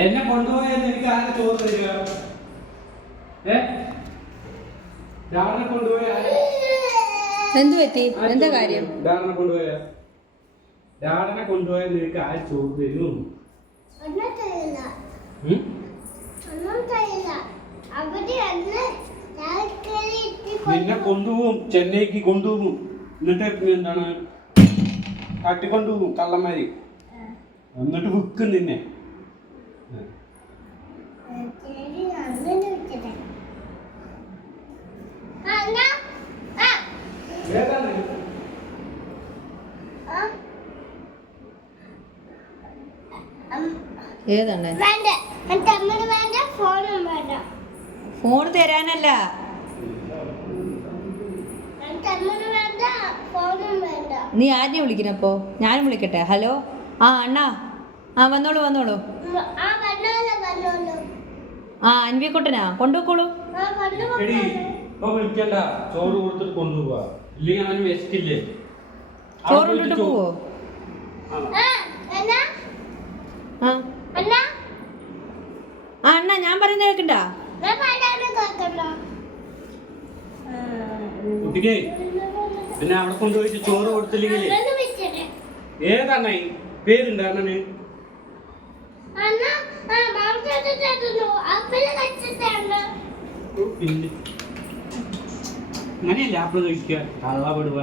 എന്നെ കൊണ്ടുപോയെന്ന് എനിക്ക് ആരെ ചോറ് തരിക? ഡാറിനെ കൊണ്ടുപോയ എന്ത് പറ്റി? എന്താ കാര്യം? ഡാറിനെ കൊണ്ടുപോയ നിനക്ക് ആര് ചോറ് തരും? നിന്നെ കൊണ്ടുപോകും, ചെന്നൈക്ക് കൊണ്ടുപോകും. എന്നിട്ട് എന്താണ് തട്ടിക്കൊണ്ടുപോകും കള്ളന്മാര്. എന്നിട്ട് വിൽക്കും നിന്നെ. ഏതാണ്? ഫോൺ തരാനല്ല. നീ ആരെന്നെ വിളിക്കണപ്പോ? ഞാനും വിളിക്കട്ടെ. ഹലോ, ആ അണ്ണാ, ആ വന്നോളൂ വന്നോളൂ. ആ അൻവിക്കുട്ടനാ, കൊണ്ടുപോക്കോളൂ. വിളിക്കണ്ട, ചോറ് കൊടുത്തിട്ട് കൊണ്ടുപോവാ. ഇല്ലെങ്കിൽ അവന് വെച്ചിട്ടില്ലേ? ചോറ് കൊണ്ടിട്ട് പോവോ? ആ അണ്ണാ, ഞാൻ പറയുന്നത് കേൾക്കണ്ട? കുട്ടിക്കേ, പിന്നെ അവിടെ കൊണ്ടുപോയിട്ട് ചോറ് കൊടുത്തില്ലെങ്കിൽ ഏതാണ് പേരുണ്ട് അണ്ണന്? പിന്നെ അങ്ങനെയല്ല ആപ്പിള് കഴിക്കുക, കള്ളപ്പെടുക.